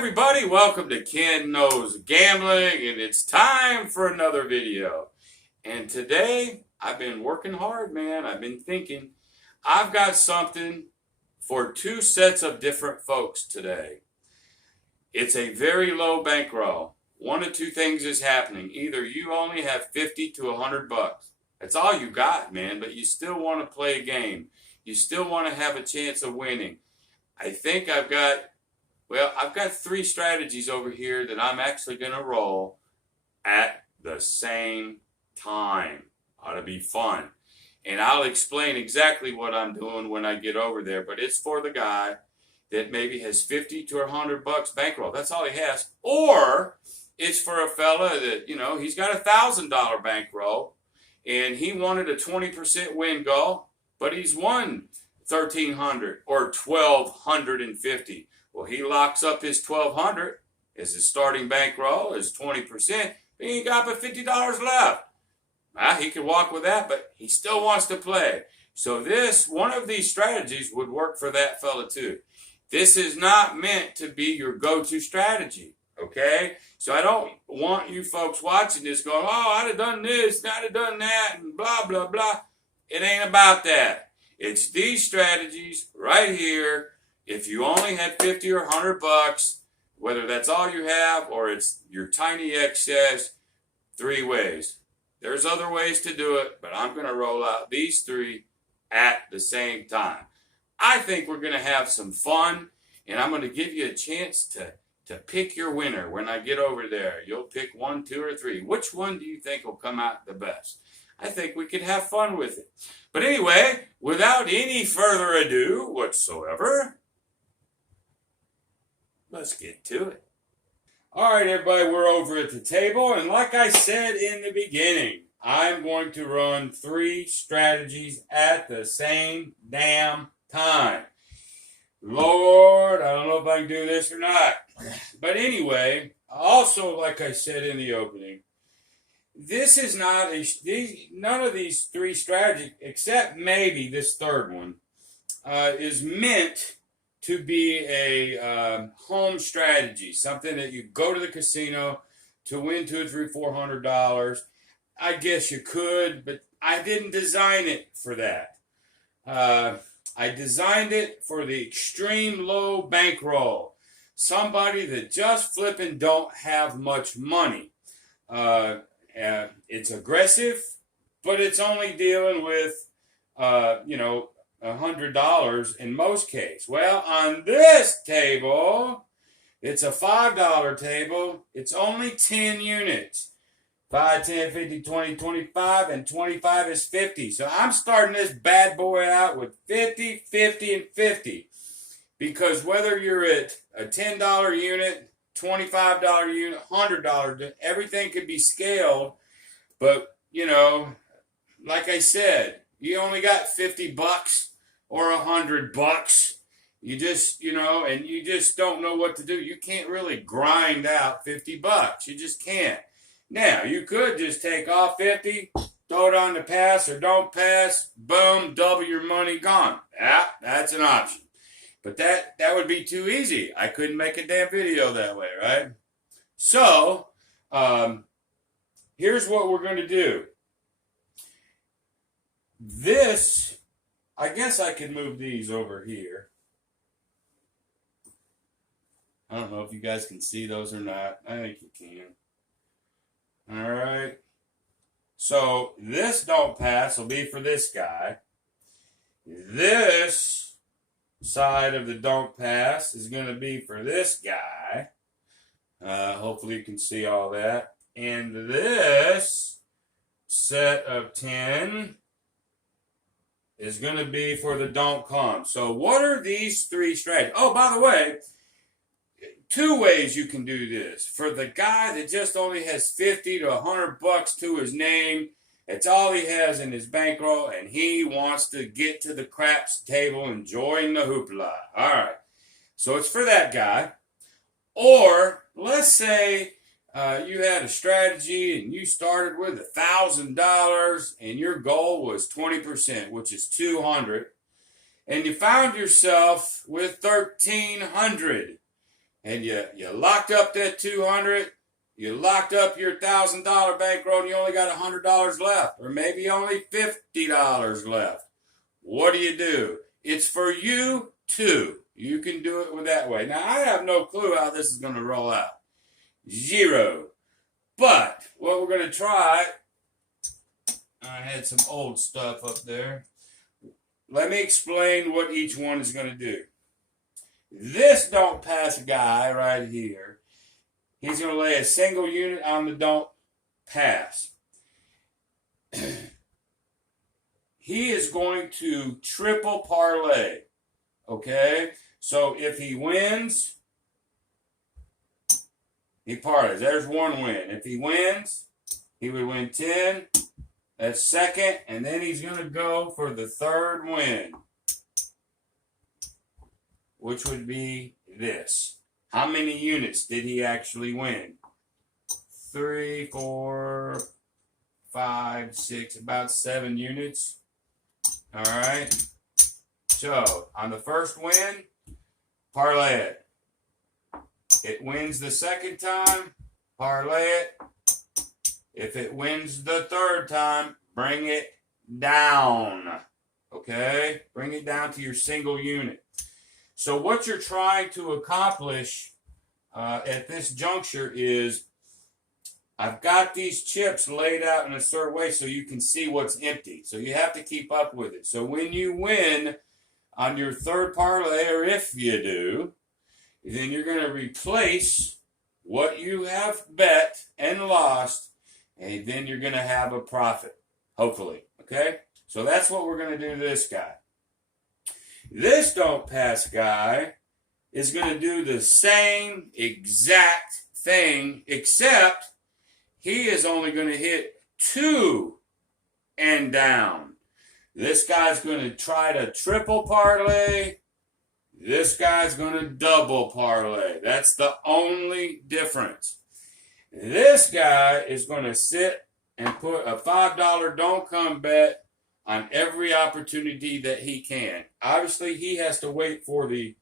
everybody, welcome to Ken Knows Gambling, and it's time for another video. And today, I've been working hard, man. I've been thinking. I've got something for two sets of different folks today. It's a very low bankroll. One of two things is happening. Either you only have 50 to 100 bucks. That's all you got, man, but you still want to play a game. You still want to have a chance of winning. I think I've got three strategies over here that I'm actually going to roll at the same time. Ought to be fun. And I'll explain exactly what I'm doing when I get over there, but it's for the guy that maybe has 50 to 100 bucks bankroll. That's all he has. Or it's for a fella that, he's got $1,000 bankroll and he wanted a 20% win goal, but he's won 1,300 or 1,250. Well, he locks up his 1,200 as his starting bankroll, his 20%. He ain't got but $50 left. He can walk with that, but he still wants to play. So one of these strategies would work for that fella too. This is not meant to be your go-to strategy, okay? So I don't want you folks watching this going, oh, I'd have done this, I'd have done that, and blah, blah, blah. It ain't about that. It's these strategies right here. If you only had 50 or 100 bucks, whether that's all you have or it's your tiny excess, three ways. There's other ways to do it, but I'm going to roll out these three at the same time. I think we're going to have some fun, and I'm going to give you a chance to pick your winner when I get over there. You'll pick 1, 2, or 3. Which one do you think will come out the best? I think we could have fun with it. But anyway, without any further ado whatsoever, let's get to it. All right, everybody, we're over at the table. And like I said in the beginning, I'm going to run 3 strategies at the same damn time. Lord, I don't know if I can do this or not. But anyway, also, like I said in the opening, this is not none of these 3 strategies, except maybe this third one, is meant to be a home strategy, something that you go to the casino to win $200, $300, $400. I guess you could, but I didn't design it for that. I designed it for the extreme low bankroll. Somebody that just flipping don't have much money. It's aggressive, but it's only dealing with, $100 in most cases. Well, on this table, it's a $5 table. It's only 10 units. 5, 10, 50, 20, 25, and 25 is 50. So I'm starting this bad boy out with 50, 50, and 50. Because whether you're at a $10 unit, $25 unit, $100, everything could be scaled. But, like I said, you only got 50 bucks or 100 bucks. You just, and you just don't know what to do. You can't really grind out 50 bucks. You just can't. Now, you could just take off 50, throw it on the pass or don't pass, boom, double your money, gone. Yeah, that's an option. But that would be too easy. I couldn't make a damn video that way, right? So, here's what we're going to do. I guess I could move these over here. I don't know if you guys can see those or not. I think you can. All right. So this don't pass will be for this guy. This side of the don't pass is going to be for this guy. Hopefully you can see all that. And this set of 10 is going to be for the don't come. So what are these 3 strategies? Oh, by the way, 2 ways you can do this. For the guy that just only has 50 to 100 bucks to his name, it's all he has in his bankroll, and he wants to get to the craps table enjoying the hoopla. All right. So it's for that guy. Or let's say you had a strategy and you started with $1,000 and your goal was 20%, which is 200, and you found yourself with 1,300. and you locked up that 200, you locked up your $1,000 bankroll, and you only got $100 left, or maybe only $50 left. What do? It's for you too. You can do it that way. Now, I have no clue how this is going to roll out. Zero. But what we're going to try, I had some old stuff up there. Let me explain what each one is going to do. This don't pass guy right here, he's going to lay a single unit on the don't pass. He is going to triple parlay. Okay? So if he wins, he parlays. There's one win. If he wins, he would win 10. That's second. And then he's going to go for the third win, which would be this. How many units did he actually win? 3, 4, 5, 6, about 7 units. All right. So on the first win, parlay it. It wins the second time, parlay it. If it wins the third time, bring it down. Okay? Bring it down to your single unit. So what you're trying to accomplish at this juncture is, I've got these chips laid out in a certain way so you can see what's empty. So you have to keep up with it. So when you win on your third parlay, or if you do, then you're going to replace what you have bet and lost, and then you're going to have a profit, hopefully. Okay? So that's what we're going to do to this guy. This don't pass guy is going to do the same exact thing, except he is only going to hit 2 and down. This guy's going to try to triple parlay. This guy's going to double parlay. That's the only difference. This guy is going to sit and put a $5 don't come bet on every opportunity that he can. Obviously, he has to wait for the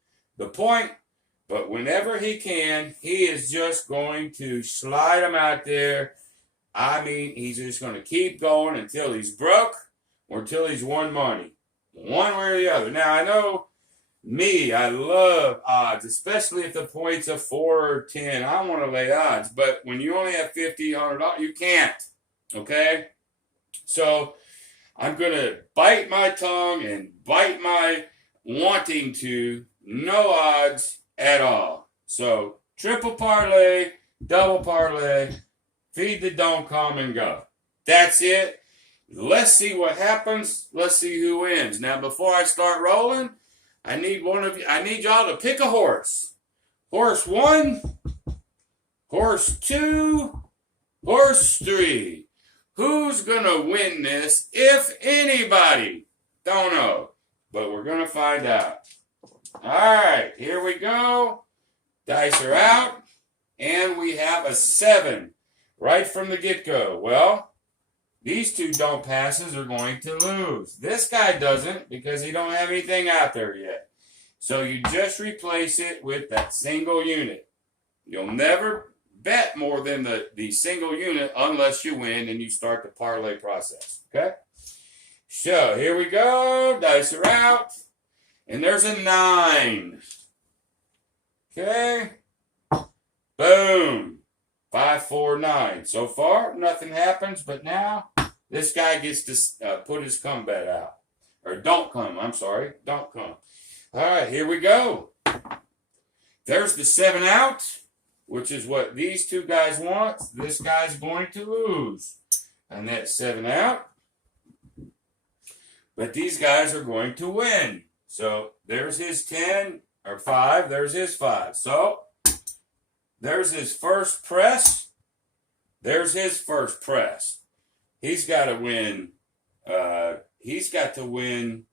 point, but whenever he can, he is just going to slide them out there. I mean, he's just going to keep going until he's broke or until he's won money, one way or the other. Now, I know me, I love odds, especially if the points are 4 or 10. I want to lay odds, but when you only have $50, $100, you can't, okay? So I'm going to bite my tongue and bite my wanting to, no odds at all. So triple parlay, double parlay, feed the don't come and go. That's it. Let's see what happens. Let's see who wins. Now, before I start rolling, I need y'all to pick a horse. Horse 1, horse 2, horse 3. Who's going to win this, if anybody? Don't know, but we're going to find out. All right, here we go. Dice are out, and we have a 7 right from the get-go. Well, these two don't passes are going to lose. This guy doesn't because he don't have anything out there yet. So you just replace it with that single unit. You'll never bet more than the single unit unless you win and you start the parlay process. Okay? So here we go. Dice are out. And there's a 9. Okay? Boom. 5, 4, 9. So far, nothing happens, but now this guy gets to put his come bet out. Or don't come, I'm sorry. Don't come. All right, here we go. There's the 7 out, which is what these two guys want. This guy's going to lose. And that's 7 out. But these guys are going to win. So there's his 10, or 5. There's his 5. So there's his first press. There's his first press. He's got to win. He's got to win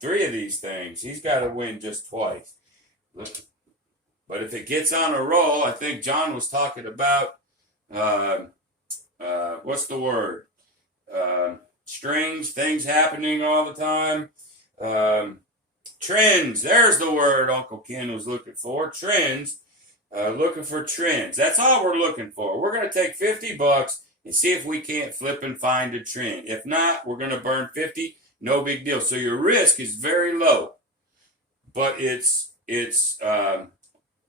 3 of these things. He's got to win just twice. But if it gets on a roll, I think John was talking about, what's the word? Strings, things happening all the time. Trends. There's the word Uncle Ken was looking for. Trends. looking for trends. That's all we're looking for. We're going to take $50 and see if we can't flip and find a trend. If not, we're going to burn 50. No big deal. So your risk is very low, but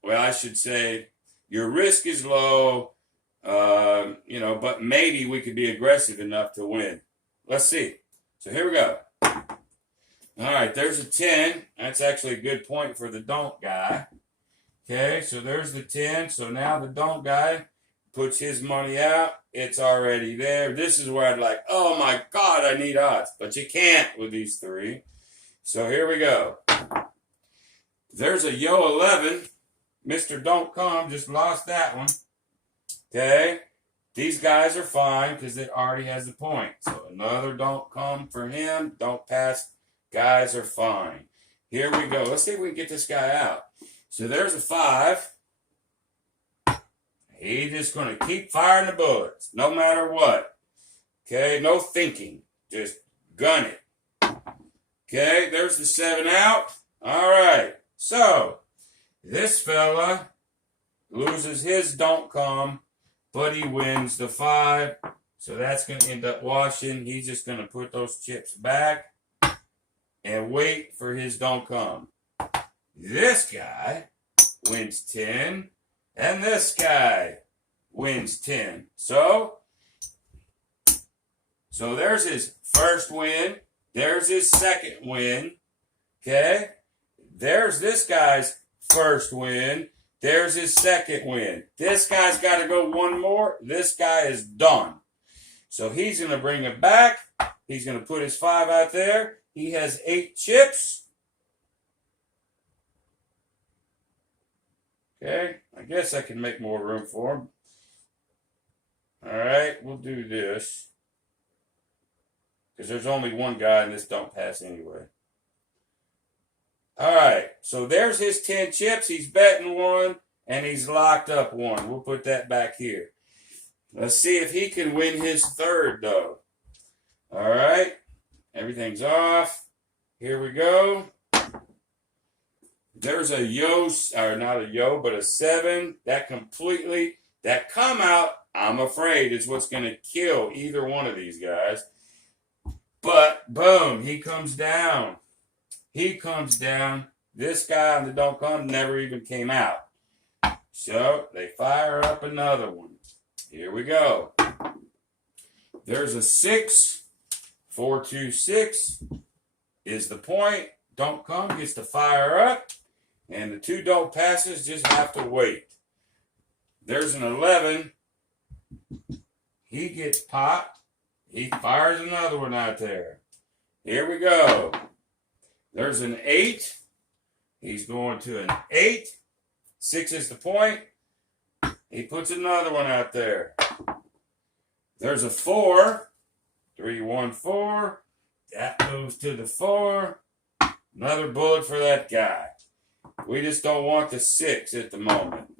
well, I should say your risk is low, but maybe we could be aggressive enough to win. Let's see. So here we go. All right, there's a 10. That's actually a good point for the don't guy. Okay, so there's the 10. So now the don't guy puts his money out. It's already there. This is where I'd like, oh my God, I need odds. But you can't with these three. So here we go. There's a yo 11. Mr. Don't Come just lost that one. Okay. These guys are fine because it already has a point. So another don't come for him. Don't pass. Guys are fine. Here we go. Let's see if we can get this guy out. So there's a 5. He's just going to keep firing the bullets no matter what. Okay. No thinking. Just gun it. Okay. There's the 7 out. All right. So this fella loses his don't come, but he wins the 5. So that's going to end up washing. He's just going to put those chips back and wait for his don't come. This guy wins 10, and this guy wins 10. So there's his first win. There's his second win. Okay? There's this guy's first win. There's his second win. This guy's got to go one more. This guy is done. So he's going to bring it back. He's going to put his 5 out there. He has 8 chips. Okay. I guess I can make more room for him. All right. We'll do this. Because there's only one guy and this don't pass anyway. All right, so there's his 10 chips. He's betting 1, and he's locked up 1. We'll put that back here. Let's see if he can win his third, though. All right, everything's off. Here we go. There's a yo, or not a yo, but a 7. That come out, I'm afraid, is what's going to kill either one of these guys. But, boom, he comes down. He comes down. This guy on the don't come never even came out. So they fire up another one. Here we go. There's a 6. 4, 2, 6 is the point. Don't come gets to fire up. And the 2 don't passes just have to wait. There's an 11. He gets popped. He fires another one out there. Here we go. There's an 8. He's going to an 8. 6 is the point. He puts another one out there. There's a 4. 3, 1, 4. That moves to the 4. Another bullet for that guy. We just don't want the 6 at the moment.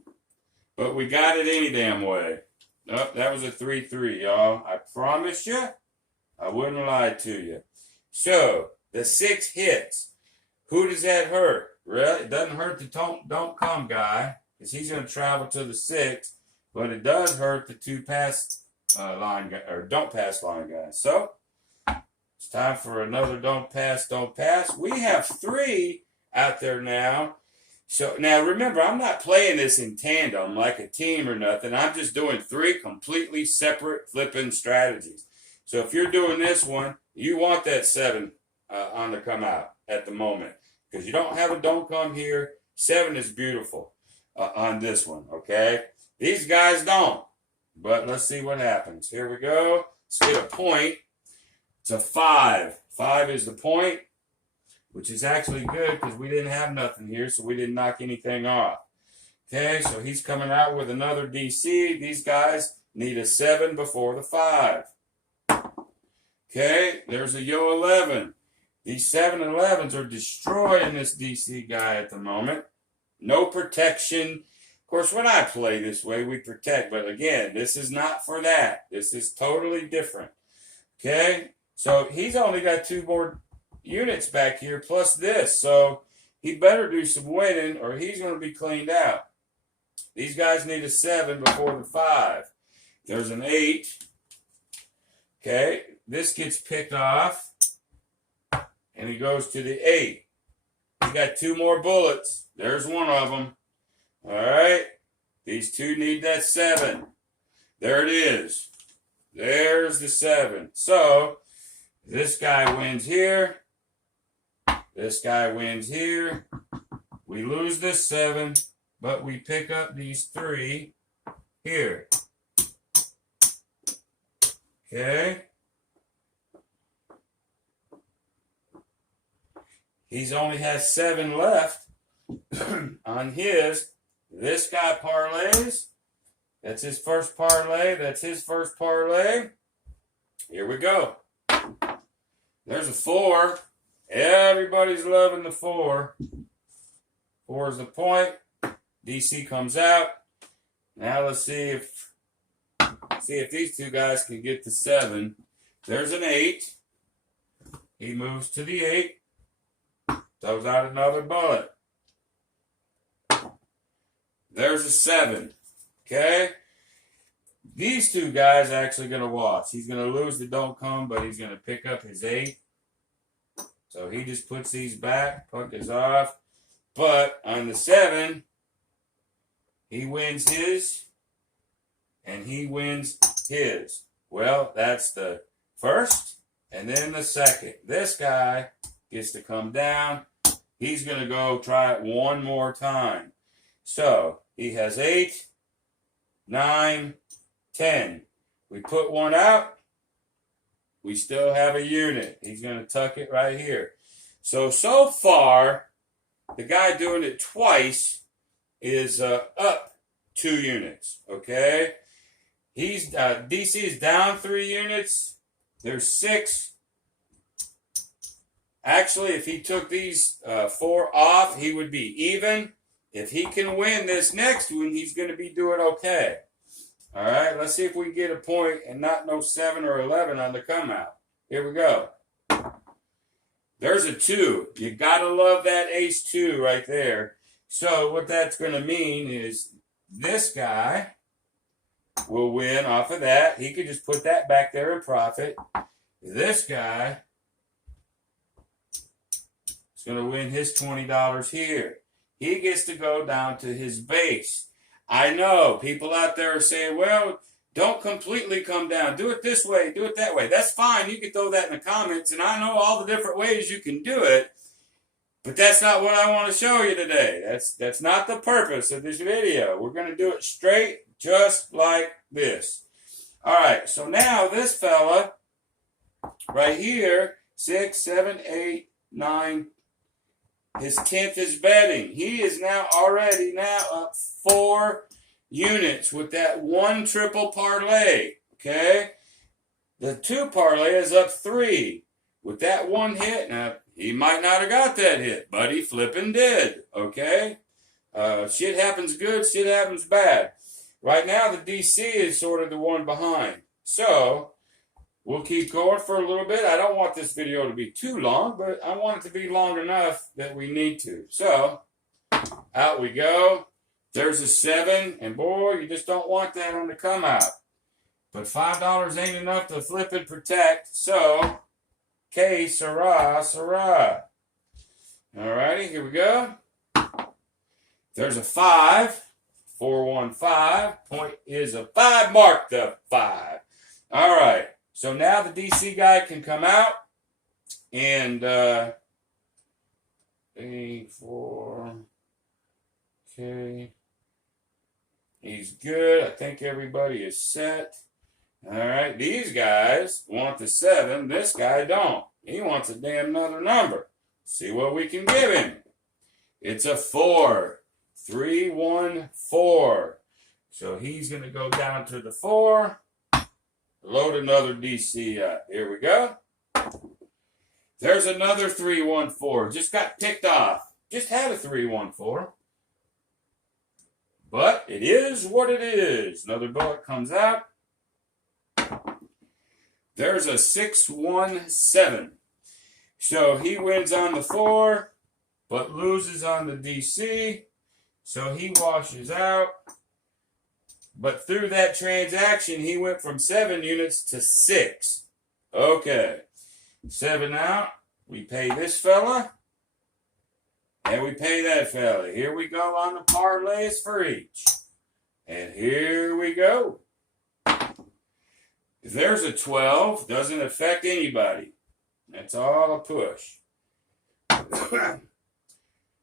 But we got it any damn way. Oh, that was a 3, 3, y'all. I promise you, I wouldn't lie to you. So, the 6 hits. Who does that hurt? Really? It doesn't hurt the don't come guy, because he's going to travel to the 6, but it does hurt the 2 pass line guy, or don't pass line guy. So, it's time for another don't pass. We have 3 out there now. So, now remember, I'm not playing this in tandem like a team or nothing. I'm just doing 3 completely separate flipping strategies. So, if you're doing this one, you want that 7 on the come out at the moment. Because you don't have a don't come here. 7 is beautiful on this one, okay? These guys don't. But let's see what happens. Here we go. Let's get a point. It's a 5. 5 is the point, which is actually good because we didn't have nothing here, so we didn't knock anything off. Okay, so he's coming out with another DC. These guys need a 7 before the 5. Okay, there's a yo 11. These 7 and 11s are destroying this DC guy at the moment. No protection. Of course, when I play this way, we protect. But again, this is not for that. This is totally different. Okay? So he's only got 2 more units back here plus this. So he better do some winning or he's going to be cleaned out. These guys need a 7 before the 5. There's an 8. Okay, this gets picked off, and he goes to the 8. He got 2 more bullets. There's one of them. All right, these 2 need that 7. There it is. There's the 7. So this guy wins here. This guy wins here. We lose this 7, but we pick up these 3 here. Okay. He's only has 7 left on his. This guy parlays. That's his first parlay. That's his first parlay. Here we go. There's a 4. Everybody's loving the 4. 4 is the point. DC comes out. Now let's see if these 2 guys can get to 7. There's an 8. He moves to the 8. Throws out another bullet. There's a 7. Okay? These 2 guys are actually going to watch. He's going to lose the don't come, but he's going to pick up his 8. So he just puts these back, puck is off. But on the 7, he wins his, and he wins his. Well, that's the first, and then the second. This guy gets to come down. He's going to go try it one more time. So he has 8, 9, 10. We put one out. We still have a unit. He's going to tuck it right here. So far, the guy doing it twice is up 2 units. Okay? He's DC is down 3 units. There's 6. Actually, if he took these 4 off, he would be even. If he can win this next one, he's going to be doing okay. All right, let's see if we can get a point and not no 7 or 11 on the come out. Here we go. There's a 2. You got to love that ace 2 right there. So what that's going to mean is this guy will win off of that. He could just put that back there and profit. This guy is going to win his $20 here. He gets to go down to his base. I know people out there are saying, well, don't completely come down. Do it this way, do it that way. That's fine. You can throw that in the comments, and I know all the different ways you can do it, but that's not what I want to show you today. That's not the purpose of this video. We're going to do it straight, just like this. All right, so now this fella right here, 6, 7, 8, 9, his 10th is betting. He is now already up 4 units with that 1 triple parlay. Okay? The 2 parlay is up 3. With that 1 hit, now he might not have got that hit, but he flipping did. Okay? Shit happens good, shit happens bad. Right now, the DC is sort of the one behind. So, we'll keep going for a little bit. I don't want this video to be too long, but I want it to be long enough that we need to. So, out we go. There's a 7, and boy, you just don't want that on the come out. But $5 ain't enough to flip and protect, so, que sera, sera. Alrighty, here we go. There's a 5, 415. Point is a 5, mark the 5. Alright. So now the DC guy can come out and 8, 4, okay. He's good. I think everybody is set. All right, these guys want the 7. This guy don't. He wants a damn another number. See what we can give him. It's a 4. 3, 1, 4. So he's going to go down to the 4. Load another DC up. Here we go. There's another 3, 1, 4. Just got picked off. Just had a 3, 1, 4. But it is what it is. Another bullet comes out. There's a 6, 1, 7. So he wins on the 4, but loses on the DC. So he washes out. But through that transaction, he went from 7 units to 6. Okay. 7 out. We pay this fella. And we pay that fella. Here we go on the parlays for each. And here we go. If there's a 12, doesn't affect anybody. That's all a push.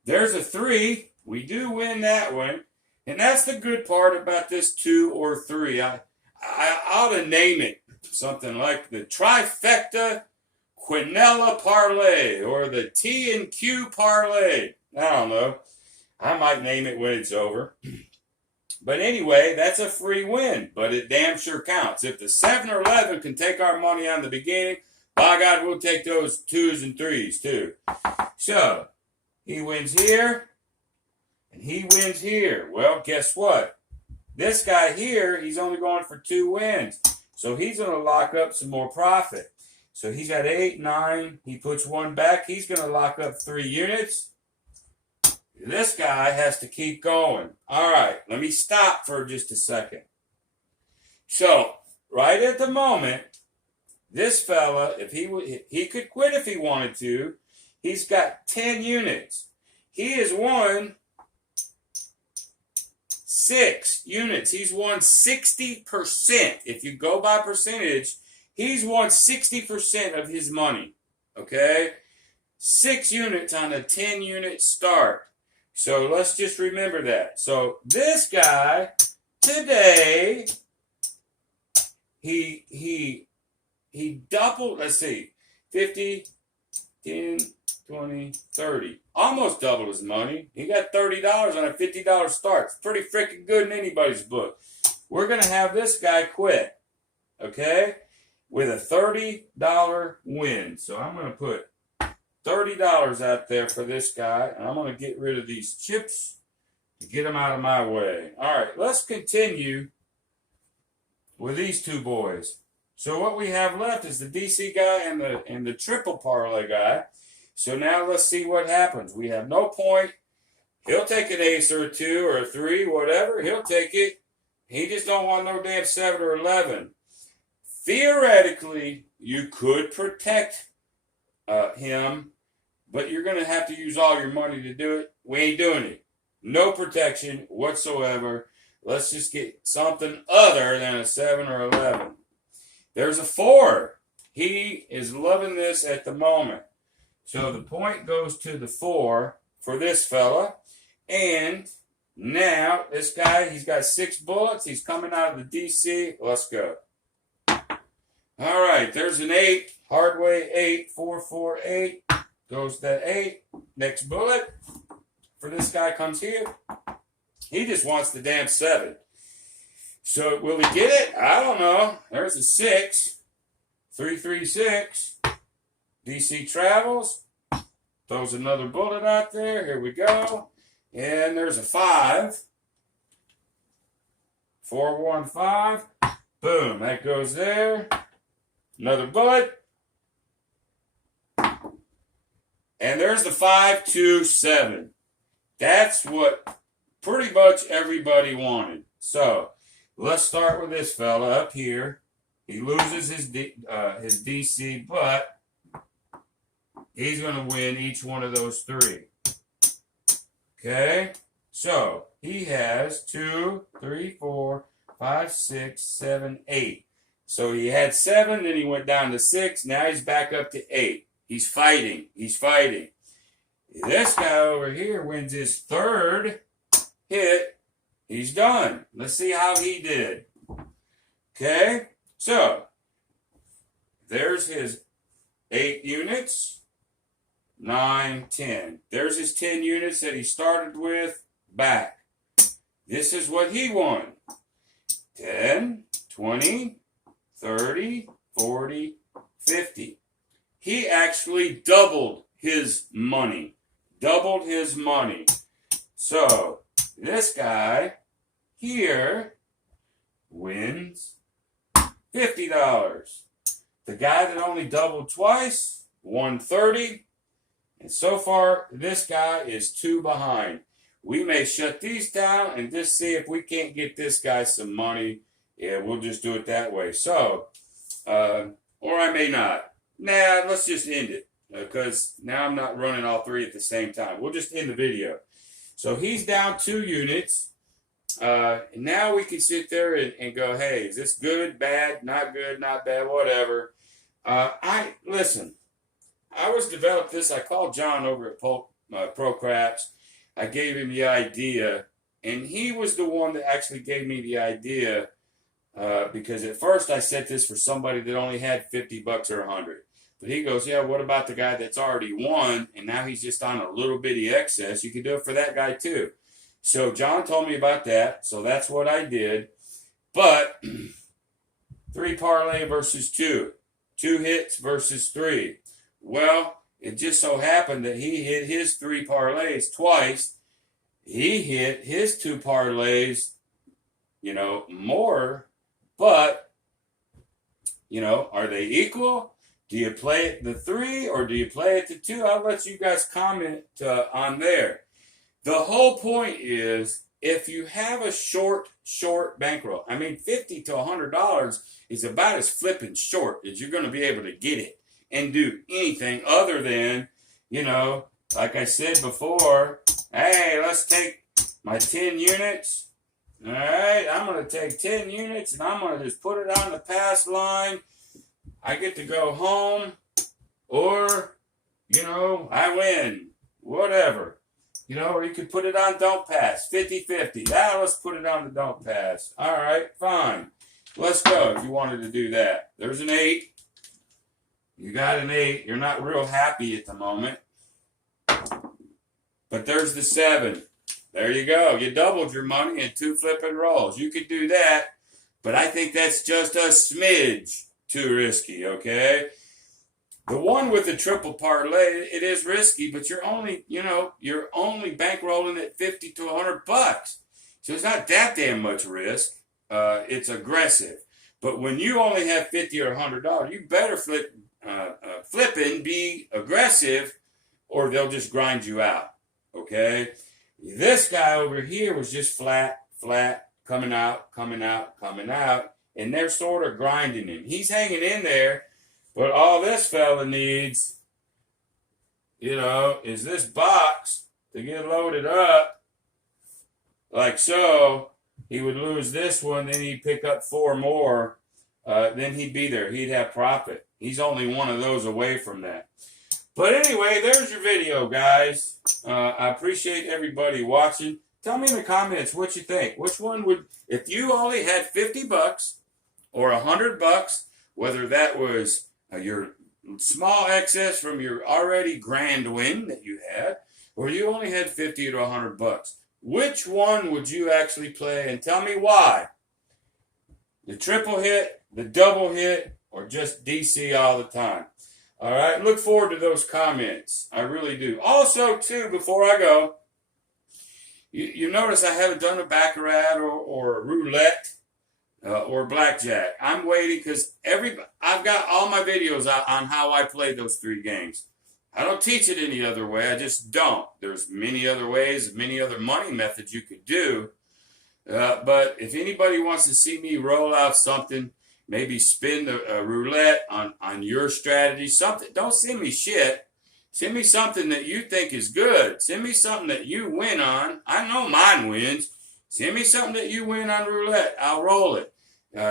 There's a 3. We do win that one. And that's the good part about this 2 or 3. I ought to name it something like the trifecta quinella parlay or the T and Q parlay. I don't know. I might name it when it's over. But anyway, that's a free win, but it damn sure counts. If the 7 or 11 can take our money on the beginning, by God, we'll take those 2s and 3s too. So, he wins here, and he wins here. Well, guess what? This guy here, he's only going for 2 wins. So he's going to lock up some more profit. So he's got 8, 9. He puts 1 back. He's going to lock up 3 units. This guy has to keep going. All right, let me stop for just a second. So, right at the moment, this fella, if he could quit if he wanted to. He's got 10 units. He has won 6 units. He's won 60%. If you go by percentage, he's won 60% of his money. Okay? 6 units on a 10-unit start. So let's just remember that. So this guy today, he doubled, let's see, 50, 10, 20, 30. Almost doubled his money. He got $30 on a $50 start. It's pretty freaking good in anybody's book. We're going to have this guy quit, okay, with a $30 win. So I'm going to put $30 out there for this guy, and I'm going to get rid of these chips to get them out of my way. All right, let's continue with these 2 boys. So what we have left is the DC guy and the triple parlay guy. So now let's see what happens. We have no point. He'll take an ace or a 2 or a 3, whatever. He'll take it. He just don't want no damn 7 or 11. Theoretically, you could protect him, but you're going to have to use all your money to do it. We ain't doing it. No protection whatsoever. Let's just get something other than a 7 or 11. There's a 4. He is loving this at the moment. So the point goes to the 4 for this fella. And now this guy, he's got 6 bullets. He's coming out of the DC. Let's go. All right, there's an 8. Hard way 8, 4, 4, 8. Goes that 8. Next bullet for this guy comes here. He just wants the damn 7. So will he get it? I don't know. There's a 6. 3, 3, 6. DC travels. Throws another bullet out there. Here we go. And there's a 5. 4, 1, 5. Boom. That goes there. Another bullet. And there's the 5, 2, 7. That's what pretty much everybody wanted. So let's start with this fella up here. He loses his DC, but he's going to win each one of those 3. Okay? So he has 2, 3, 4, 5, 6, 7, 8. So he had 7, then he went down to 6. Now he's back up to 8. He's fighting. He's fighting. This guy over here wins his 3rd hit. He's done. Let's see how he did. Okay? So, there's his 8 units. 9, 10. There's his 10 units that he started with. Back. This is what he won. 10, 20, 30, 40, 50. He actually doubled his money. Doubled his money. So, this guy here wins $50. The guy that only doubled twice won $30. And so far, this guy is 2 behind. we may shut these down and just see if we can't get this guy some money. Yeah, we'll just do it that way. So, or I may not. Nah, let's just end it because now I'm not running all three at the same time. We'll just end the video. So he's down 2 units. Now we can sit there and go, hey, is this good, bad, not bad, whatever. Listen, I was developed this. I called John over at Pro Craps. I gave him the idea, and he was the one that actually gave me the idea because at first I set this for somebody that only had 50 bucks or 100. But he goes, yeah, what about the guy that's already won, and now he's just on a little bitty excess? You can do it for that guy too. So John told me about that, so that's what I did. But 3 parlay versus 2. 2 hits versus 3. Well, it just so happened that he hit his 3 parlays twice. He hit his 2 parlays, more. But, are they equal? Do you play it the 3 or do you play it the 2? I'll let you guys comment on there. The whole point is, if you have a short bankroll, I mean, $50 to $100 is about as flipping short as you're going to be able to get it and do anything other than, like I said before, hey, let's take my 10 units. All right, I'm going to take 10 units and I'm going to just put it on the pass line. I get to go home or, I win, whatever. Or you could put it on don't pass, 50-50. Let's put it on the don't pass. All right, fine. Let's go if you wanted to do that. There's an 8. You got an 8. You're not real happy at the moment. But there's the 7. There you go. You doubled your money in 2 flipping rolls. You could do that, but I think that's just a smidge too risky, okay? The one with the triple parlay, it is risky, but you're only bankrolling at 50 to 100 bucks. So it's not that damn much risk. It's aggressive. But when you only have 50 or $100, you better flipping be aggressive or they'll just grind you out, okay? This guy over here was just flat, coming out, and they're sort of grinding him. He's hanging in there. But all this fella needs, is this box to get loaded up like so. He would lose this one, then he'd pick up 4 more. Then he'd be there. He'd have profit. He's only one of those away from that. But anyway, there's your video, guys. I appreciate everybody watching. Tell me in the comments what you think. Which one would, if you only had 50 bucks or 100 bucks, whether that was your small excess from your already grand win that you had, or you only had 50 to 100 bucks. Which one would you actually play, and tell me why? The triple hit, the double hit, or just DC all the time? All right, look forward to those comments. I really do. Also, too, before I go, you notice I haven't done a baccarat or a roulette. Or blackjack. I'm waiting because I've got all my videos out on how I play those 3 games. I don't teach it any other way. I just don't. There's many other ways, many other money methods you could do. But if anybody wants to see me roll out something, maybe spin the roulette on your strategy, something. Don't send me shit. Send me something that you think is good. Send me something that you win on. I know mine wins. Send me something that you win on roulette. I'll roll it.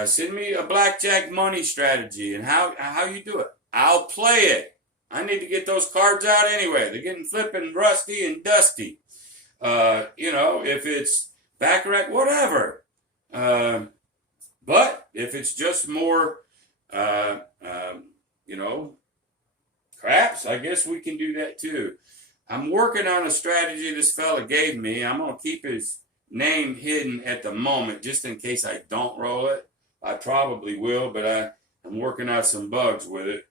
Send me a blackjack money strategy and how you do it. I'll play it. I need to get those cards out anyway. They're getting flipping rusty and dusty. If it's baccarat, whatever. But if it's just more, craps, I guess we can do that too. I'm working on a strategy this fella gave me. I'm going to keep his name hidden at the moment just in case I don't roll it. I probably will, but I'm working out some bugs with it.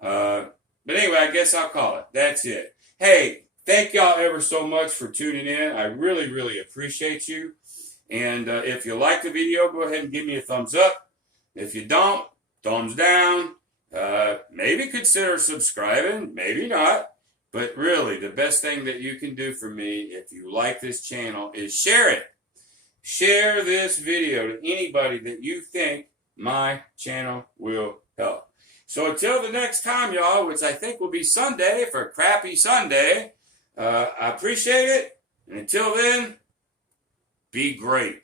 But anyway, I guess I'll call it. That's it. Hey, thank y'all ever so much for tuning in. I really, really appreciate you. And if you like the video, go ahead and give me a thumbs up. If you don't, thumbs down. Maybe consider subscribing. Maybe not. But really, the best thing that you can do for me, if you like this channel, is share it. Share this video to anybody that you think my channel will help. So until the next time, y'all, which I think will be Sunday for Crappy Sunday, I appreciate it. And until then, be great.